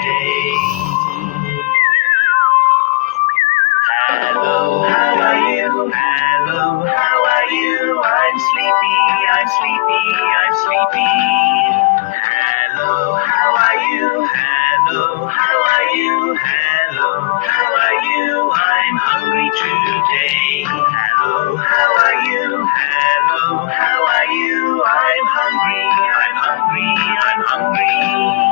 today. Hello, how are you? Hello, how are you? I'm sleepy, I'm sleepy, I'm sleepy. Hello, how are you? Hello, how are you? Hello, how are you? I'm hungry today. Hello, how are you? Hello, how are you? I'm hungry, I'm hungry, I'm hungry.